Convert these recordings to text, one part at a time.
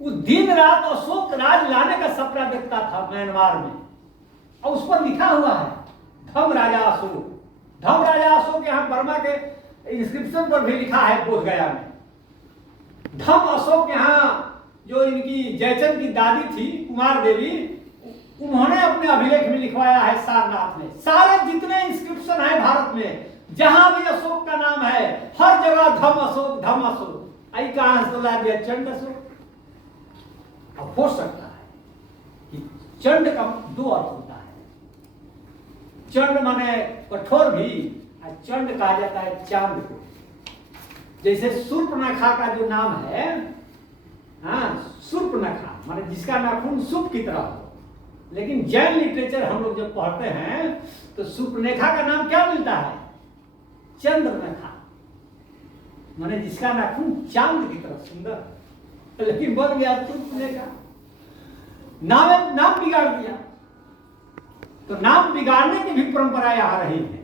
वो दिन रात अशोक राज लाने का सपना देखता था म्यांमार में, और उस पर लिखा हुआ है धम राजा अशोक। धम राजा अशोक यहाँ बर्मा के इंस्क्रिप्शन पर भी लिखा है बोध गया में। धम अशोक यहाँ जो इनकी जयचंद की दादी थी कुमार देवी, उन्होंने अपने अभिलेख में लिखवाया है सारनाथ में। सारे जितने इंस्क्रिप्शन है भारत में, जहां भी अशोक का नाम है, हर जगह धम अशोक धम अशोक। आई कहां से ला दिया चंड अशोक। अब हो सकता है कि चंड का दो अर्थ होता है। चंड माने कठोर भी, और चंड कहा जाता है चांद को। जैसे सूर्पनखा का जो नाम है, हाँ सूर्पनखा माने जिसका नाखून सूप की तरह हो। लेकिन जैन लिटरेचर हम लोग जब पढ़ते हैं तो सूर्पनखा का नाम क्या मिलता है? चंद्रनखा, माने जिसका नाखून चांद की तरह सुंदर। लेकिन बन गया सूर्पनखा, नाम बिगाड़ दिया। तो नाम बिगाड़ने की भी परंपरा यहां रही है।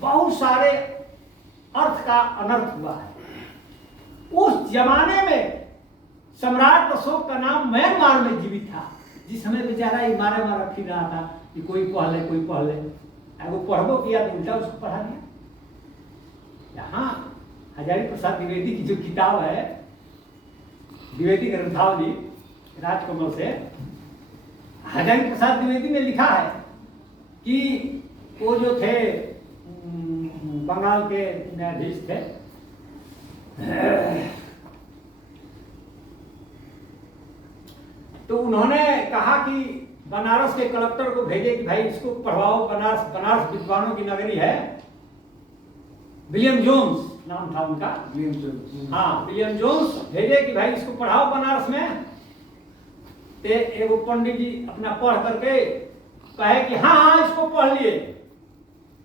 बहुत सारे अर्थ का अनर्थ हुआ है। उस जमाने में सम्राट अशोक का नाम म्यांमार में जीवित था, जिस समय बेचारा ये मारे मारा फिर रहा था कि कोई पढ़ ले कोई पढ़ ले। वो पढ़बो किया तो उल्टा उसको पढ़ा दिया। यहाँ हजारी प्रसाद द्विवेदी की जो किताब है, द्विवेदी ग्रंथावली राजकमल से, हजारी प्रसाद द्विवेदी ने लिखा है कि वो जो थे बंगाल के न्यायाधीश थे, तो उन्होंने कहा कि बनारस के कलेक्टर को भेजे कि भाई इसको पढ़वाओ। बनारस विद्वानों की नगरी है। विलियम जोन्स नाम था उनका, विलियम जोन्स। हाँ, विलियम जोन्स भेजे कि भाई इसको पढ़ाओ बनारस में। ते एगो पंडित जी अपना पढ़ करके कहे कि हाँ हाँ इसको पढ़ लिए।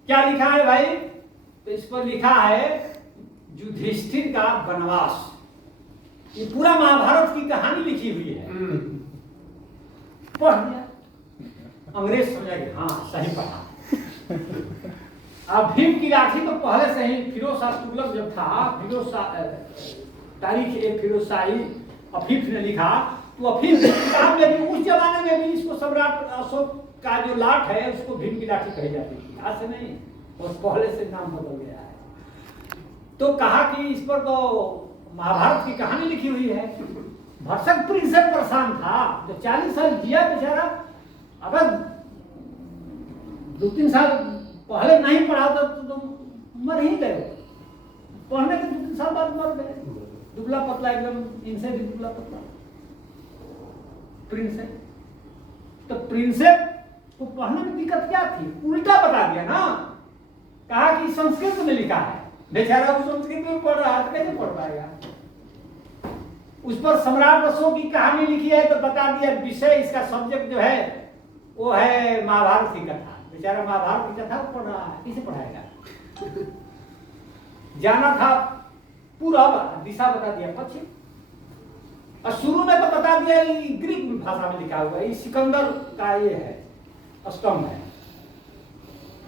क्या लिखा है भाई? तो इस पर लिखा है युधिष्ठिर का वनवास। ये पूरा महाभारत की कहानी लिखी हुई है। पढ़ दिया, अंग्रेज समझा कि हाँ सही पढ़ा। अब भीम की लाठी तो पहले से ही फिरोज शाह तुगलक जब था, तारीख एक फिरोज शाही अफीफ ने लिखा, तो अफीफ किताब में भी उस जमाने में भी इसको सम्राट अशोक का जो लाठ है उसको भीम की लाठी कही जाती थी। आज से नहीं, उस पहले से नाम बदल गया है। तो कहा कि इस पर तो महाभारत की कहानी लिखी हुई है। भरसक प्रिंस से परेशान था, जो 40 साल जिया बेचारा। अगर 2-3 साल पहले नहीं पढ़ा तो मर ही गए। पढ़ने के 2-3 साल बाद मर गए। दुबला पतला, एकदम इनसे भी दुबला पतला प्रिंस है। तो प्रिंसेप को पढ़ने में दिक्कत क्या थी? उल्टा बता दिया ना, कहा कि संस्कृत में लिखा है। बेचारा उस संस्कृत में पढ़ रहा है तो कैसे पढ़ पाएगा? उस पर सम्राट अशोक की कहानी लिखी है तो बता दिया विषय, इसका सब्जेक्ट जो है वो है महाभारत की कथा। बेचारा महाभारत की कथा पढ़ रहा है, किसे पढ़ाएगा? जाना था पूरब, दिशा बता दिया पश्चिम। और शुरू में तो बता दिया ग्रीक भाषा में लिखा हुआ है, सिकंदर का ये है स्तंभ है।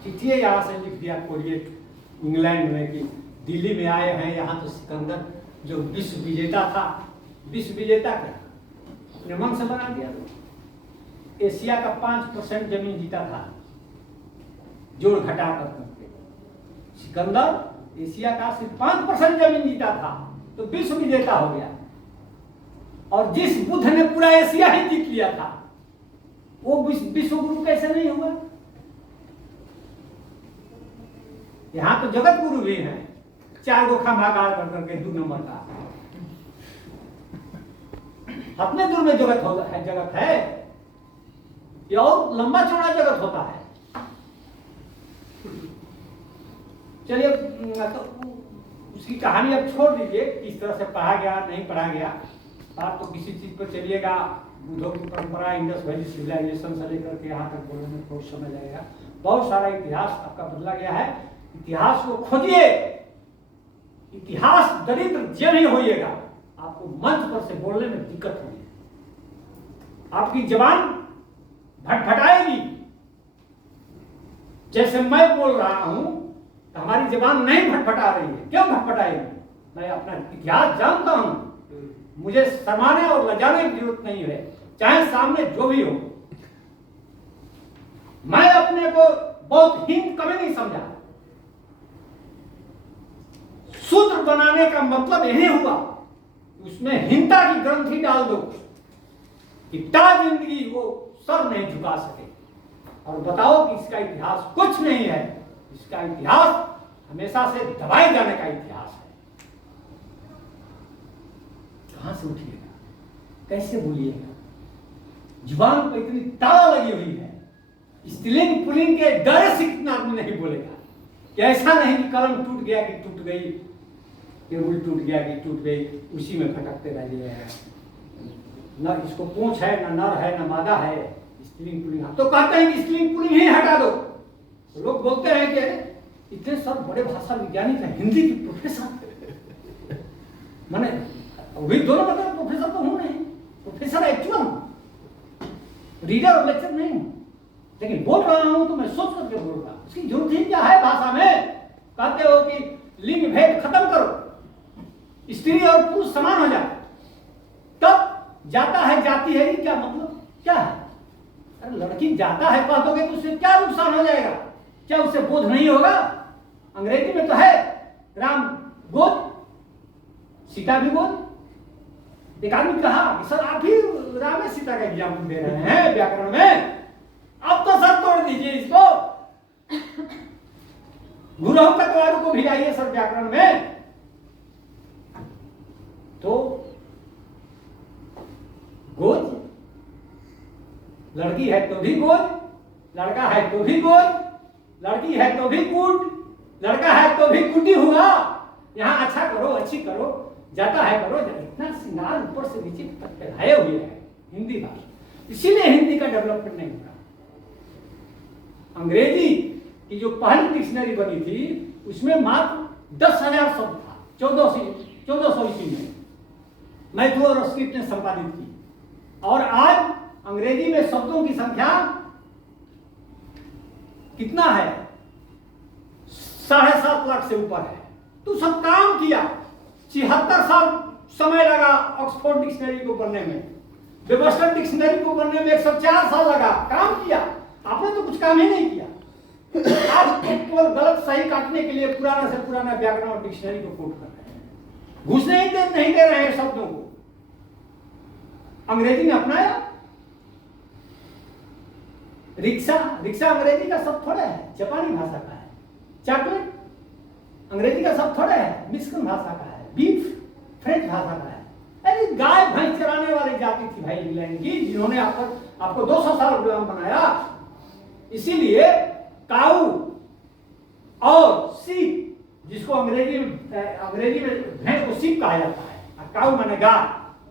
चिट्ठी यहाँ से लिख दिया कोरिएट इंग्लैंड में कि दिल्ली में आए हैं यहाँ तो सिकंदर जो विश्व विजेता था। विश्व विजेता क्या अपने मन से बना दिया। एशिया का 5% जमीन जीता था जोड़ घटा करके। सिकंदर एशिया का सिर्फ 5% जमीन जीता था तो विश्व विजेता हो गया। और जिस बुद्ध ने पूरा एशिया ही जीत लिया था वो विश्व गुरु कैसे नहीं हुआ? यहां तो जगत गुरु भी है, 4 गो खंभा गाड़ करके 2 नंबर का। अपने दूर में जगत है, ये और लंबा चौड़ा जगत होता है। चलिए तो उसकी कहानी अब छोड़ दीजिए, किस तरह से पढ़ा गया नहीं पढ़ा गया। बात तो किसी चीज पर चलिएगा, बुद्धों की परंपरा, इंडस वैली सिविलाइजेशन से लेकर के यहाँ तक बोलने में बहुत समय लगेगा। बहुत सारा इतिहास आपका बदला गया है। इतिहास को खोजिए। इतिहास दरिद्र जब ही होइएगा आपको मंच पर से बोलने में दिक्कत होगी, आपकी जबान भटभटाएगी। जैसे मैं बोल रहा हूं तो हमारी जबान नहीं भटभटा रही है। क्यों भटभटाएगी? मैं अपना इतिहास जानता हूं, मुझे शर्माने और लजाने की जरूरत नहीं है, चाहे सामने जो भी हो। मैं अपने को बहुत हीन कभी नहीं समझा। शूद्र बनाने का मतलब यही हुआ, उसमें हिंसा की ग्रंथि डाल दो कि ताज जिंदगी वो सर नहीं झुका सके, और बताओ कि इसका इतिहास कुछ नहीं है। इसका इतिहास हमेशा से दबाए जाने का इतिहास है। कहां से उठिएगा, कैसे बोलिएगा? जुबान पर इतनी ताला लगी हुई है, स्त्रीलिंग पुल्लिंग के डर से कितना आदमी नहीं बोलेगा कि ऐसा नहीं कि कलम टूट गया कि टूट गई, टेबल टूट गया कि टूट गई, उसी में खटकते रह गए हैं। न इसको पूंछ है, न नर है, न मादा है, स्त्रीलिंग पुल्लिंग। तो कहते हैं कि स्त्रीलिंग पुल्लिंग ही हटा दो। तो लोग बोलते हैं कि इतने सब बड़े भाषा वैज्ञानिक हैं, हिंदी की प्रोफेसर माने वही दोनों मतलब प्रोफेसर तो हूं नहीं, प्रोफेसर एक्चुअल रीडर और लेक्चर नहीं हूं, लेकिन बोल रहा हूं तो मैं सोच करके बोल रहा हूं। उसकी जरूरत ही क्या है भाषा में? कहते हो कि लिंग भेद खत्म करो, स्त्री और पुरुष समान हो जाए, तब जाता है जाती है, क्या मतलब क्या है? अरे लड़की जाता है कह दोगे तो उससे क्या नुकसान हो जाएगा? क्या उससे बोध नहीं होगा? अंग्रेजी में तो है राम गोद, सीता भी गोद। एक आदमी कहा कि सर आप ही राम सीता का एग्जाम्पल दे रहे हैं व्याकरण में, अब तो सर तोड़ दीजिए इसको, गुरु कतवारू को भिड़ाइए सर व्याकरण में। तो गोद, लड़की है तो भी गोद, लड़का है तो भी गोद, लड़की है तो भी कूट, लड़का है तो भी कुटी हुआ। यहाँ अच्छा करो, अच्छी करो, जाता है करो, इतना सिंगार ऊपर से नीचे तक फैलाए हुए है हिंदी भाषा, इसीलिए हिंदी का डेवलपमेंट नहीं हुआ। अंग्रेजी की जो पहली डिक्शनरी बनी थी उसमें मात्र 10,000 शब्द था, 1400 ईस्वी में मैथ्यू और स्क्रिप्ट ने संपादित की, और आज अंग्रेजी में शब्दों की संख्या कितना है? 7.5 लाख से ऊपर है। तो सब काम किया, 76 साल समय लगा ऑक्सफोर्ड डिक्शनरी को बनने में, वेबस्टर डिक्शनरी को बनने में 104 साल लगा, काम किया। आपने तो कुछ काम ही नहीं किया। आप केवल गलत सही काटने के लिए पुराना से पुराना व्याकरण और डिक्शनरी को कोट कर रहे हैं, घुस नहीं दे रहे हैं शब्दों को। अंग्रेजी ने अपनाया रिक्शा, रिक्शा अंग्रेजी का शब्द थोड़ा है, जापानी भाषा का है। चॉकलेट अंग्रेजी का शब्द थोड़ा है, मिस्कन भाषा का है। बीफ फ्रेंच भाषा का है। अरे गाय भैंस चराने वाली जाति थी भाई इंग्लैंड की, जिन्होंने आपको 200 साल गुलाम बनाया। इसीलिए काऊ और सीप, जिसको अंग्रेजी में भैंस को सीप कहा जाता है, काऊ माने गाय,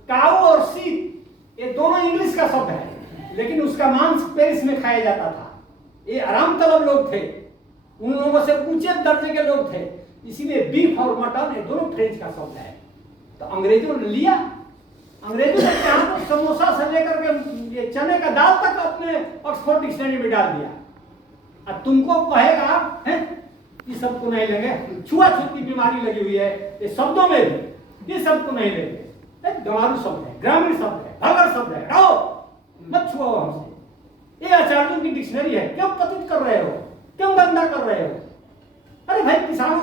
काऊ और सीप ये दोनों इंग्लिश का शब्द है, लेकिन उसका मांस पेरिस में खाया जाता था। ये आराम तलब लोग थे, उन लोगों से ऊंचे दर्जे के लोग थे, इसीलिए बीफ और मटन ये दोनों फ्रेंच का शब्द है। तो अंग्रेजों ने लिया, अंग्रेजों ने चाहा तो समोसा से लेकर के ये चने का दाल तक अपने ऑक्सफोर्ड डिक्शनरी में डाल दिया। अब तुमको कहेगा हैं ये सबको नहीं लेंगे, छुआछूत की बीमारी लगी हुई है ये शब्दों में भी, ये सबको नहीं लेंगे, गंवारू शब्द है, ग्रामीण शब्द है, भगड़ शब्द है, हटाओ मत छुओ हमसे। ये आचार्यों की डिक्शनरी है, क्यों पतित कर रहे हो, क्यों गंदा कर रहे हो? अरे भाई किसानों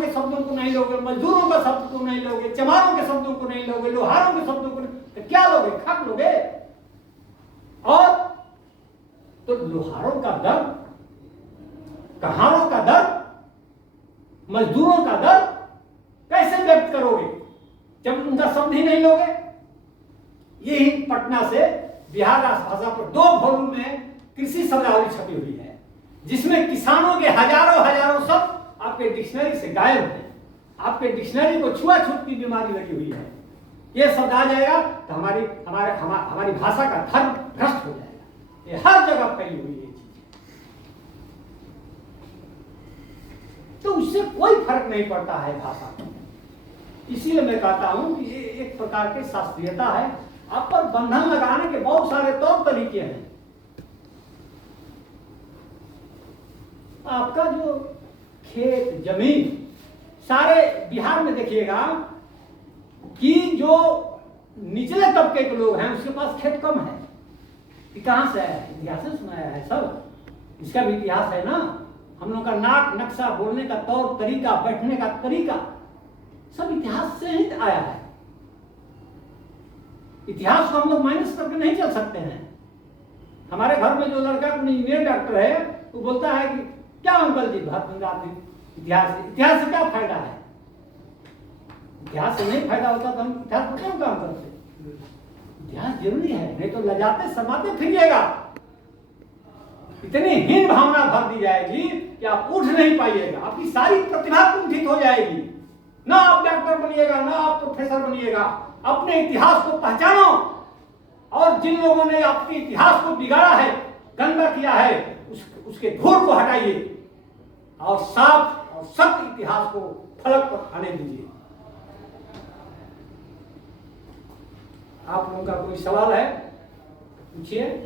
के शब्दों को नहीं लोगे, मजदूरों का शब्द को नहीं लोगे, चमारों के शब्दों को नहीं लोगे, लोहारों के शब्दों को तो क्या लोगे? खाक लोगे। और तो लोहारों का दर्द, कहारों का दर्द, मजदूरों का दर्द कैसे व्यक्त करोगे जब उनका शब्द ही नहीं लोगे? यही पटना से बिहार राजभाषा पर 2 वॉल्यूम में कृषि शब्दावली छपी हुई है, जिसमें किसानों के हजारों शब्द आपके डिक्शनरी से गायब है। आपके डिक्शनरी को छुआछूत की बीमारी लगी हुई है। ये शब्द आ जाएगा तो हमारी भाषा का धर्म भ्रष्ट हो जाएगा। ये हर जगह फैली हुई है चीज, तो उससे कोई फर्क नहीं पड़ता है भाषा में। इसीलिए मैं कहता हूं कि ये एक प्रकार की शास्त्रीयता है। आप पर बंधन लगाने के बहुत सारे तौर तरीके हैं। आपका जो खेत जमीन सारे बिहार में देखिएगा कि जो निचले तबके के लोग हैं उसके पास खेत कम है, कि कहाँ से है? इतिहास से सुनाया है सब, इसका भी इतिहास है ना। हम लोग का नाक नक्शा, बोलने का तौर तरीका, बैठने का तरीका सब इतिहास से ही आया है। इतिहास को हम लोग माइनस करके नहीं चल सकते हैं। हमारे घर में जो लड़का इंजीनियर डॉक्टर है वो बोलता है कि क्या अंकल जी बहुत इतिहास से क्या फायदा है? इतिहास से नहीं फायदा होता तो हम इतिहास को क्यों काम करते? इतिहास जरूरी है, नहीं तो लजाते शर्माते फिरिएगा। इतनी हीन भावना भर दी जाएगी कि आप उठ नहीं पाइएगा, आपकी सारी प्रतिभा कुंठित हो जाएगी। ना आप डॉक्टर बनिएगा, ना आप प्रोफेसर बनिएगा। अपने इतिहास को पहचानो और जिन लोगों ने आपके इतिहास को बिगाड़ा है, गंदा किया है, उसके धूल को हटाइए और साफ और सत्य इतिहास को फलक पर आने दीजिए। आप लोगों का कोई सवाल है पूछिए।